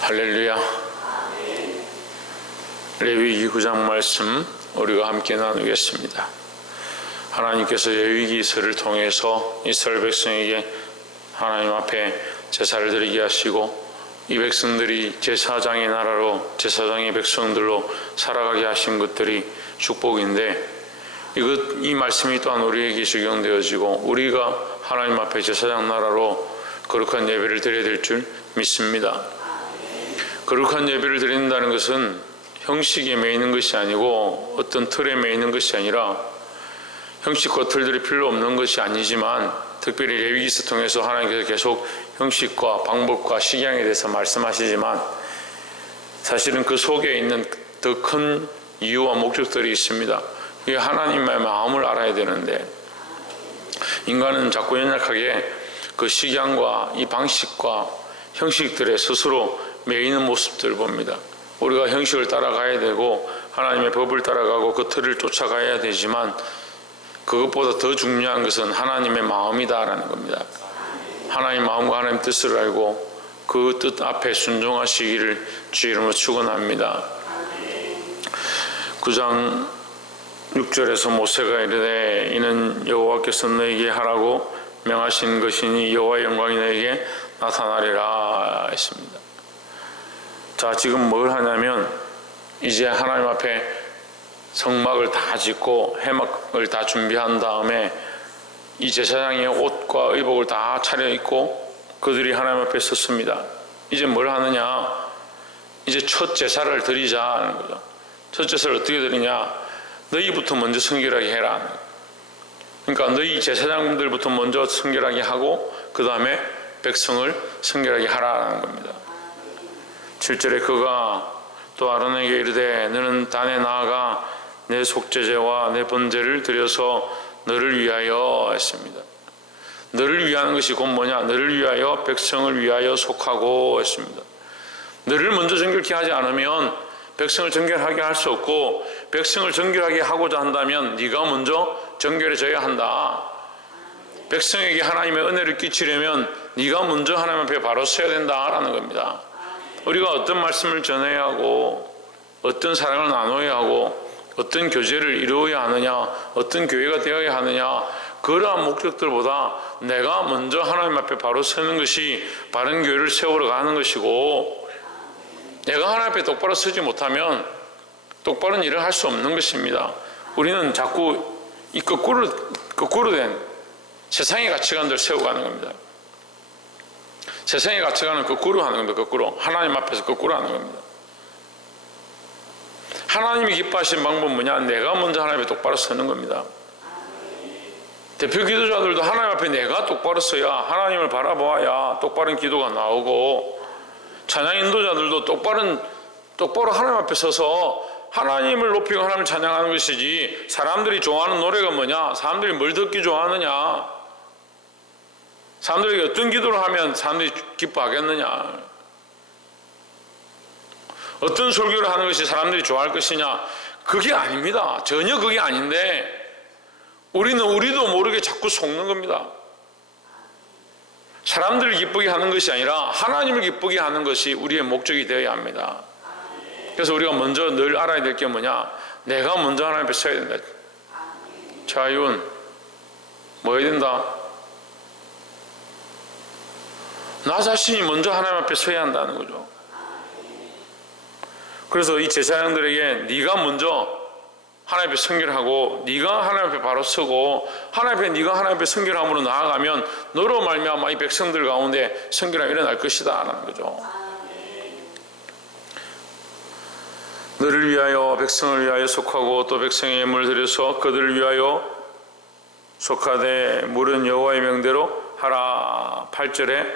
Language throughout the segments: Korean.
할렐루야. 레위기 9장 말씀 우리가 함께 나누겠습니다. 하나님께서 레위기서를 통해서 이스라엘 백성에게 하나님 앞에 제사를 드리게 하시고 이 백성들이 제사장의 나라로 제사장의 백성들로 살아가게 하신 것들이 축복인데 이 말씀이 또한 우리에게 적용되어지고 우리가 하나님 앞에 제사장 나라로 거룩한 예배를 드려야 될 줄 믿습니다. 거룩한 예배를 드린다는 것은 형식에 매이는 것이 아니고 어떤 틀에 매이는 것이 아니라 형식과 틀들이 필요 없는 것이 아니지만 특별히 레위기서 통해서 하나님께서 계속 형식과 방법과 식양에 대해서 말씀하시지만 사실은 그 속에 있는 더 큰 이유와 목적들이 있습니다. 그게 하나님의 마음을 알아야 되는데 인간은 자꾸 연약하게 그 식양과 이 방식과 형식들에 스스로 매이는 모습들을 봅니다. 우리가 형식을 따라가야 되고 하나님의 법을 따라가고 그 틀을 쫓아가야 되지만 그것보다 더 중요한 것은 하나님의 마음이다라는 겁니다. 하나님 마음과 하나님 뜻을 알고 그 뜻 앞에 순종하시기를 주의 이름으로 축원합니다. 9장 6절에서 모세가 이르되 이는 여호와께서 너에게 하라고 명하신 것이니 여호와의 영광이 너에게 나타나리라 했습니다. 자, 지금 뭘 하냐면 이제 하나님 앞에 성막을 다 짓고 회막을 다 준비한 다음에 이 제사장의 옷과 의복을 다 차려입고 그들이 하나님 앞에 섰습니다. 이제 뭘 하느냐? 이제 첫 제사를 드리자는 거죠. 첫 제사를 어떻게 드리냐? 너희부터 먼저 성결하게 해라. 그러니까 너희 제사장들부터 먼저 성결하게 하고 그 다음에 백성을 성결하게 하라는 겁니다. 7절에 그가 또 아론에게 이르되 너는 단에 나아가 내 속죄제와 내 번제를 드려서 너를 위하여 했습니다. 너를 위하는 것이 곧 뭐냐? 너를 위하여 백성을 위하여 속하고 했습니다. 너를 먼저 정결케 하지 않으면 백성을 정결하게 할 수 없고 백성을 정결하게 하고자 한다면 네가 먼저 정결해져야 한다. 백성에게 하나님의 은혜를 끼치려면 네가 먼저 하나님 앞에 바로 서야 된다라는 겁니다. 우리가 어떤 말씀을 전해야 하고 어떤 사랑을 나눠야 하고 어떤 교제를 이루어야 하느냐 어떤 교회가 되어야 하느냐 그러한 목적들보다 내가 먼저 하나님 앞에 바로 서는 것이 바른 교회를 세우러 가는 것이고 내가 하나님 앞에 똑바로 서지 못하면 똑바른 일을 할 수 없는 것입니다. 우리는 자꾸 이 거꾸로 된 세상의 가치관들을 세워가는 겁니다. 세상의 가치관은 거꾸로 하는 겁니다. 거꾸로 하나님 앞에서 거꾸로 하는 겁니다. 하나님이 기뻐하신 방법은 뭐냐? 내가 먼저 하나님 앞에 똑바로 서는 겁니다. 대표 기도자들도 하나님 앞에 내가 똑바로 서야 하나님을 바라보아야 똑바른 기도가 나오고 찬양 인도자들도 똑바로 하나님 앞에 서서 하나님을 높이고 하나님을 찬양하는 것이지 사람들이 좋아하는 노래가 뭐냐? 사람들이 뭘 듣기 좋아하느냐? 사람들에게 어떤 기도를 하면 사람들이 기뻐하겠느냐? 어떤 설교를 하는 것이 사람들이 좋아할 것이냐? 그게 아닙니다. 전혀 그게 아닌데 우리는 우리도 모르게 자꾸 속는 겁니다. 사람들을 기쁘게 하는 것이 아니라 하나님을 기쁘게 하는 것이 우리의 목적이 되어야 합니다. 그래서 우리가 먼저 늘 알아야 될 게 뭐냐? 내가 먼저 하나님 앞에 서야 된다. 자윤 뭐 해야 된다? 나 자신이 먼저 하나님 앞에 서야 한다는 거죠. 그래서 이 제사장들에게 네가 먼저 하나님 앞에 성결하고 네가 하나님 앞에 바로 서고 하나님 앞에 네가 하나님 앞에 성결함으로 나아가면 너로 말미암아 이 백성들 가운데 성결함이 일어날 것이다 라는 거죠. 너를 위하여 백성을 위하여 속하고 또 백성의 예물을 드려서 그들을 위하여 속하되 물은 여호와의 명대로 하라. 8절에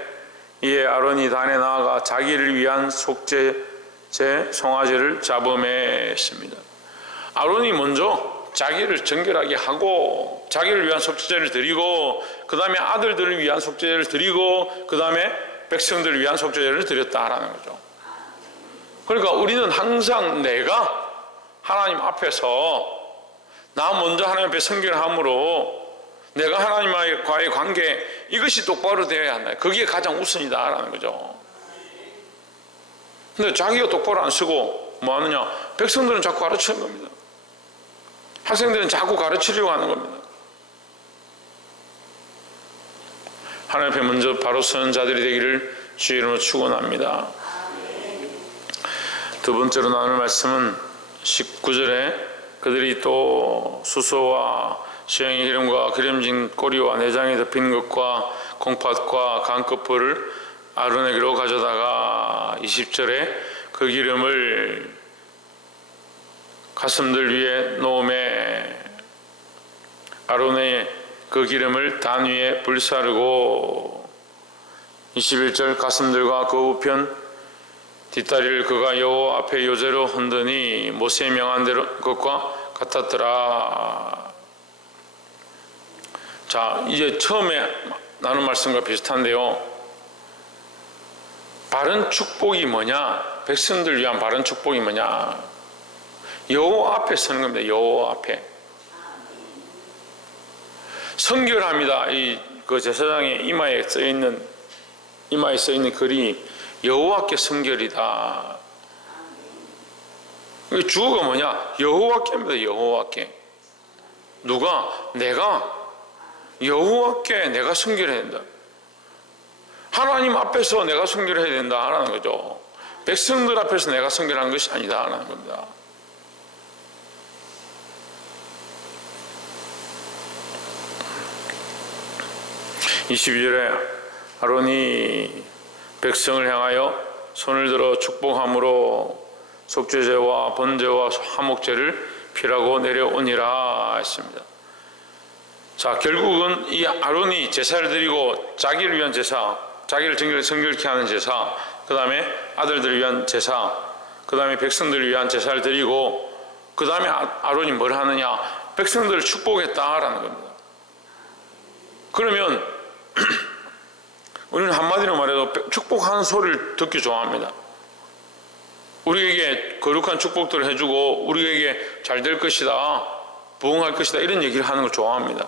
이에 아론이 단에 나아가 자기를 위한 속죄제 송아지를 잡음에 했습니다. 아론이 먼저 자기를 정결하게 하고 자기를 위한 속죄제를 드리고 그 다음에 아들들을 위한 속죄제를 드리고 그 다음에 백성들을 위한 속죄제를 드렸다라는 거죠. 그러니까 우리는 항상 내가 하나님 앞에서 나 먼저 하나님 앞에 성결함으로 내가 하나님과의 관계 이것이 똑바로 되어야 한다. 그게 가장 우선이다라는 거죠. 근데 자기가 똑바로 안 쓰고 뭐 하느냐? 백성들은 자꾸 가르치는 겁니다. 학생들은 자꾸 가르치려고 하는 겁니다. 하나님 앞에 먼저 바로 서는 자들이 되기를 주의 이름으로 축원합니다. 두 번째로 나눌 말씀은 19절에 그들이 또 수소와 수양의 기름과 기름진 꼬리와 내장에 덮인 것과 콩팥과 강꺼풀을 아론에게로 가져다가 20절에 그 기름을 가슴들 위에 놓음에 아론의 그 기름을 단 위에 불사르고 21절 가슴들과 그 우편 뒷다리를 그가 여호와 앞에 요제로 흔드니 모세의 명한 대로 것과 같았더라. 자, 이제 처음에 나눈 말씀과 비슷한데요. 바른 축복이 뭐냐? 백성들 위한 바른 축복이 뭐냐? 여호와 앞에 서는 겁니다. 여호와 앞에 성결합니다. 그 제사장의 이마에 써 있는 글이 여호와께 성결이다. 주어가 뭐냐? 여호와께입니다. 여호와께. 누가? 내가 여호와께 내가 성결해야 된다. 하나님 앞에서 내가 성결해야 된다 하라는 거죠. 백성들 앞에서 내가 성결한 것이 아니다 하는 겁니다. (22절에) 아론이 백성을 향하여 손을 들어 축복함으로 속죄제와 번제와 화목제를 피라고 내려오니라 했습니다. 자, 결국은 이 아론이 제사를 드리고 자기를 위한 제사, 자기를 정결케 하는 제사, 그 다음에 아들들을 위한 제사, 그 다음에 백성들을 위한 제사를 드리고 그 다음에 아론이 뭘 하느냐? 백성들을 축복했다라는 겁니다. 그러면 우리는 한마디로 말해도 축복하는 소리를 듣기 좋아합니다. 우리에게 거룩한 축복들을 해주고 우리에게 잘 될 것이다, 부흥할 것이다 이런 얘기를 하는 걸 좋아합니다.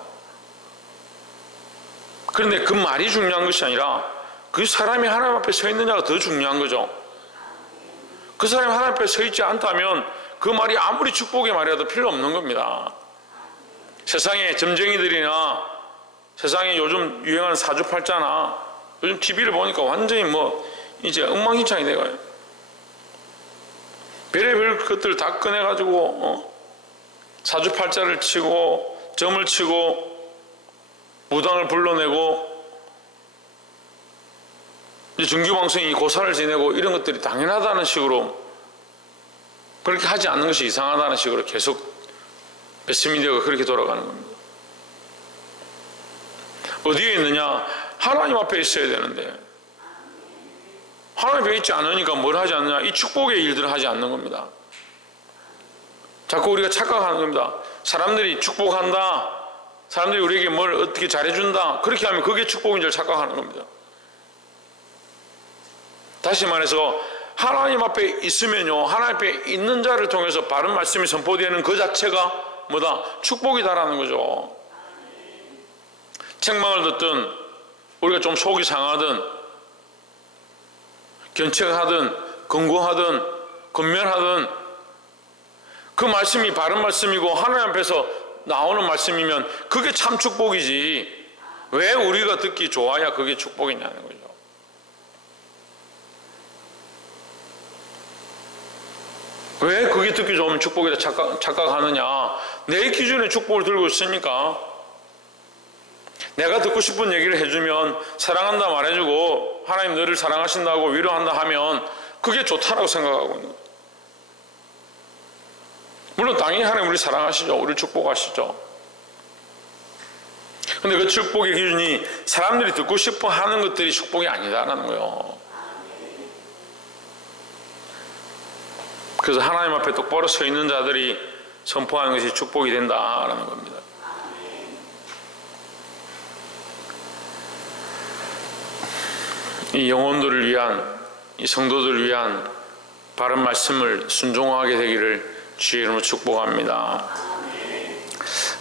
그런데 그 말이 중요한 것이 아니라 그 사람이 하나님 앞에 서 있느냐가 더 중요한 거죠. 그 사람이 하나님 앞에 서 있지 않다면 그 말이 아무리 축복의 말이라도 필요 없는 겁니다. 세상의 점쟁이들이나 세상에 요즘 유행하는 사주팔자나 요즘 TV를 보니까 완전히 이제 엉망진창이 돼가요. 별의별 것들 다 꺼내가지고 사주팔자를 치고 점을 치고 무당을 불러내고 이제 정규방송이 고사를 지내고 이런 것들이 당연하다는 식으로 그렇게 하지 않는 것이 이상하다는 식으로 계속 매스미디어가 그렇게 돌아가는 겁니다. 어디에 있느냐? 하나님 앞에 있어야 되는데 하나님 앞에 있지 않으니까 뭘 하지 않느냐? 이 축복의 일들을 하지 않는 겁니다. 자꾸 우리가 착각하는 겁니다. 사람들이 축복한다, 사람들이 우리에게 뭘 어떻게 잘해준다, 그렇게 하면 그게 축복인 줄 착각하는 겁니다. 다시 말해서 하나님 앞에 있으면요, 하나님 앞에 있는 자를 통해서 바른 말씀이 선포되는 그 자체가 뭐다? 축복이다라는 거죠. 책망을 듣든 우리가 좀 속이 상하든 견책하든 권고하든 권면하든 그 말씀이 바른 말씀이고 하나님 앞에서 나오는 말씀이면 그게 참 축복이지 왜 우리가 듣기 좋아야 그게 축복이냐는 거죠. 왜 그게 듣기 좋으면 축복이다 착각하느냐? 내 기준의 축복을 들고 있으니까 내가 듣고 싶은 얘기를 해주면 사랑한다 말해주고 하나님 너를 사랑하신다고 위로한다 하면 그게 좋다라고 생각하고 있는 거예요. 물론 당연히 하나님 우리 사랑하시죠. 우리를 축복하시죠. 근데 그 축복의 기준이 사람들이 듣고 싶어 하는 것들이 축복이 아니다라는 거예요. 그래서 하나님 앞에 똑바로 서 있는 자들이 선포하는 것이 축복이 된다라는 겁니다. 이 영혼들을 위한, 이 성도들을 위한 바른 말씀을 순종하게 되기를 주의 이름으로 축복합니다.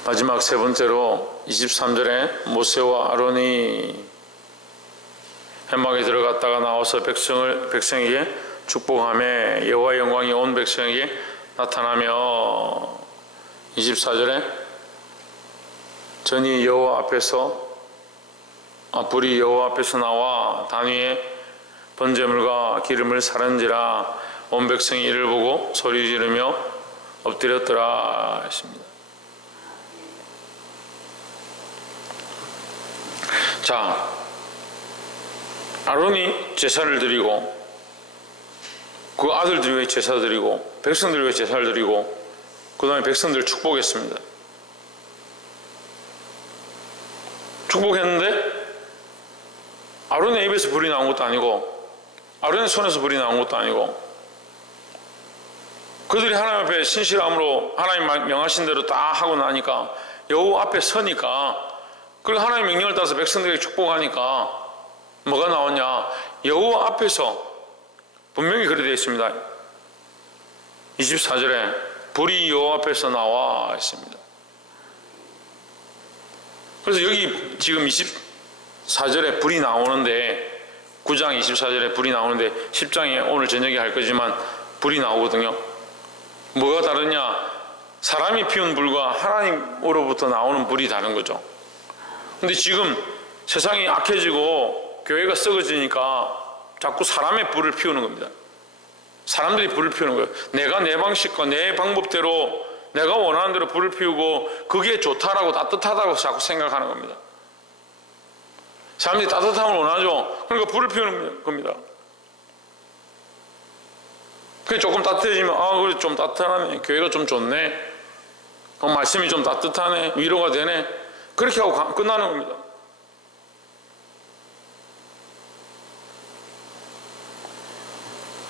마지막 세 번째로 23절에 모세와 아론이 회막에 들어갔다가 나와서 백성에게 축복함에 여호와의 영광이 온 백성에게 나타나며 24절에 전이 여호와 앞에서 불이 여호와 앞에서 나와 단 위에 번제물과 기름을 사른지라 온 백성이 이를 보고 소리 지르며 엎드렸더라 했습니다. 자, 아론이 제사를 드리고 그 아들들이 위해 제사 드리고 백성들 위해 제사를 드리고 그 다음에 백성들을 축복했습니다. 축복했는데 아론의 입에서 불이 나온 것도 아니고 아론의 손에서 불이 나온 것도 아니고 그들이 하나님 앞에 신실함으로 하나님 명하신 대로 다 하고 나니까 여호와 앞에 서니까 그리고 하나님 명령을 따라서 백성들에게 축복하니까 뭐가 나오냐? 여호와 앞에서 분명히 그렇게 되어 있습니다. 24절에 불이 여호와 앞에서 나와 있습니다. 그래서 여기 지금 24절에 불이 나오는데 9장 24절에 불이 나오는데 10장에 오늘 저녁에 할 거지만 불이 나오거든요. 뭐가 다르냐? 사람이 피운 불과 하나님으로부터 나오는 불이 다른 거죠. 근데 지금 세상이 악해지고 교회가 썩어지니까 자꾸 사람의 불을 피우는 겁니다. 사람들이 불을 피우는 거예요. 내가 내 방식과 내 방법대로 내가 원하는 대로 불을 피우고 그게 좋다라고 따뜻하다고 자꾸 생각하는 겁니다. 사람들이 따뜻함을 원하죠. 그러니까 불을 피우는 겁니다. 그게 조금 따뜻해지면 그래 좀 따뜻하네. 교회가 좀 좋네. 말씀이 좀 따뜻하네. 위로가 되네. 그렇게 하고 끝나는 겁니다.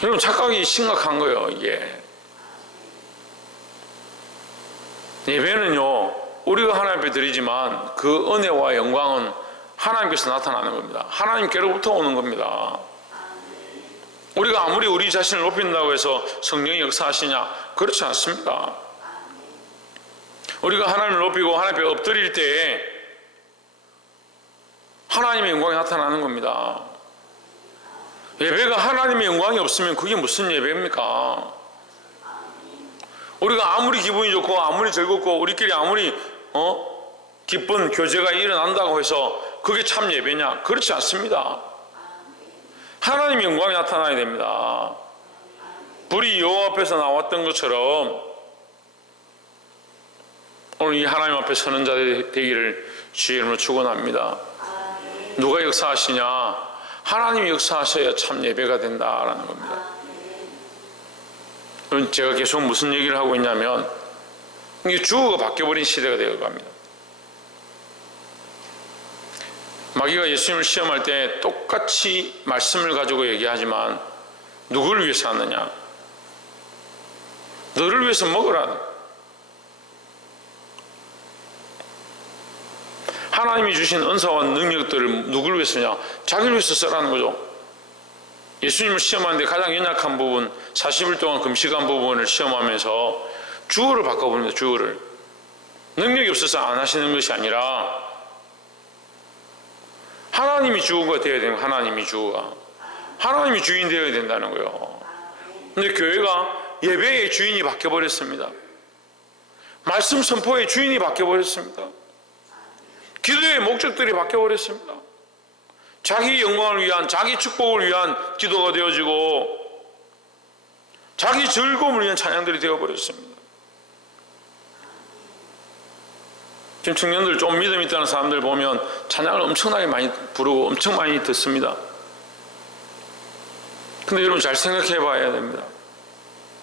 여러분 착각이 심각한 거예요. 이게 예배는요 우리가 하나님 앞에 드리지만 그 은혜와 영광은 하나님께서 나타나는 겁니다. 하나님께로부터 오는 겁니다. 우리가 아무리 우리 자신을 높인다고 해서 성령이 역사하시냐? 그렇지 않습니다. 우리가 하나님을 높이고 하나님 앞에 엎드릴 때에 하나님의 영광이 나타나는 겁니다. 예배가 하나님의 영광이 없으면 그게 무슨 예배입니까? 우리가 아무리 기분이 좋고 아무리 즐겁고 우리끼리 아무리 기쁜 교제가 일어난다고 해서 그게 참 예배냐? 그렇지 않습니다. 하나님의 영광이 나타나야 됩니다. 불이 여호와 앞에서 나왔던 것처럼 오늘 이 하나님 앞에 서는 자들이 되기를 주의 이름으로 축원합니다. 누가 역사하시냐? 하나님이 역사하셔야 참 예배가 된다라는 겁니다. 제가 계속 무슨 얘기를 하고 있냐면 이게 주어가 바뀌어버린 시대가 되어갑니다. 마귀가 예수님을 시험할 때 똑같이 말씀을 가지고 얘기하지만 누구를 위해서 하느냐? 너를 위해서 먹으라. 하나님이 주신 은사와 능력들을 누구를 위해서냐? 자기를 위해서 쓰라는 거죠. 예수님을 시험하는데 가장 연약한 부분 40일 동안 금식한 부분을 시험하면서 주어를 바꿔버립니다. 주어를. 능력이 없어서 안 하시는 것이 아니라 하나님이 주어가 되어야 되는 거예요. 하나님이 주어가. 하나님이 주인 되어야 된다는 거예요. 근데 교회가 예배의 주인이 바뀌어버렸습니다. 말씀 선포의 주인이 바뀌어버렸습니다. 기도의 목적들이 바뀌어버렸습니다. 자기 영광을 위한, 자기 축복을 위한 기도가 되어지고 자기 즐거움을 위한 찬양들이 되어버렸습니다. 지금 청년들 좀 믿음 있다는 사람들 보면 찬양을 엄청나게 많이 부르고 엄청 많이 듣습니다. 근데 여러분 잘 생각해 봐야 됩니다.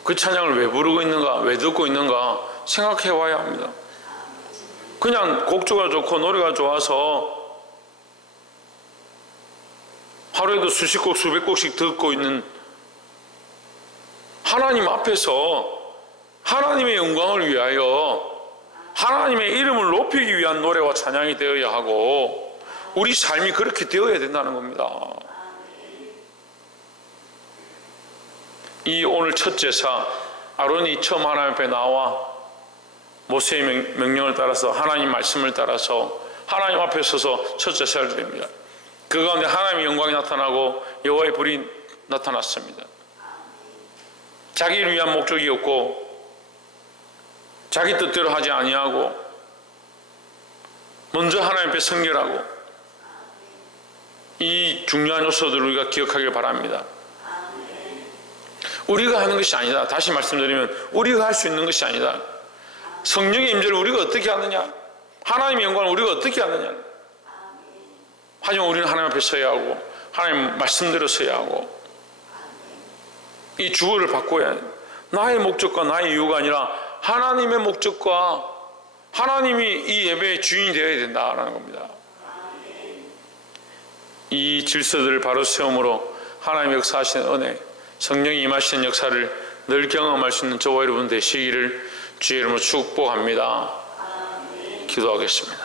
그 찬양을 왜 부르고 있는가, 왜 듣고 있는가 생각해 봐야 합니다. 그냥 곡조가 좋고 노래가 좋아서 하루에도 수십 곡 수백 곡씩 듣고 있는 하나님 앞에서 하나님의 영광을 위하여 하나님의 이름을 높이기 위한 노래와 찬양이 되어야 하고 우리 삶이 그렇게 되어야 된다는 겁니다. 이 오늘 첫 제사 아론이 처음 하나님 앞에 나와 모세의 명령을 따라서 하나님 말씀을 따라서 하나님 앞에 서서 첫 제사를 드립니다. 그 가운데 하나님의 영광이 나타나고 여호와의 불이 나타났습니다. 자기를 위한 목적이 없고 자기 뜻대로 하지 아니하고 먼저 하나님 앞에 성결하고, 이 중요한 요소들을 우리가 기억하길 바랍니다. 우리가 하는 것이 아니다. 다시 말씀드리면 우리가 할 수 있는 것이 아니다. 성령의 임재를 우리가 어떻게 하느냐, 하나님의 영광을 우리가 어떻게 하느냐. 하지만 우리는 하나님 앞에 서야 하고 하나님 말씀대로 서야 하고, 이 주어를 바꿔야 해요. 나의 목적과 나의 이유가 아니라 하나님의 목적과 하나님이 이 예배의 주인이 되어야 된다라는 겁니다. 이 질서들을 바로 세움으로 하나님의 역사하시는 은혜, 성령이 임하시는 역사를 늘 경험할 수 있는 저와 여러분 되시기를 주의 이름으로 축복합니다. 기도하겠습니다.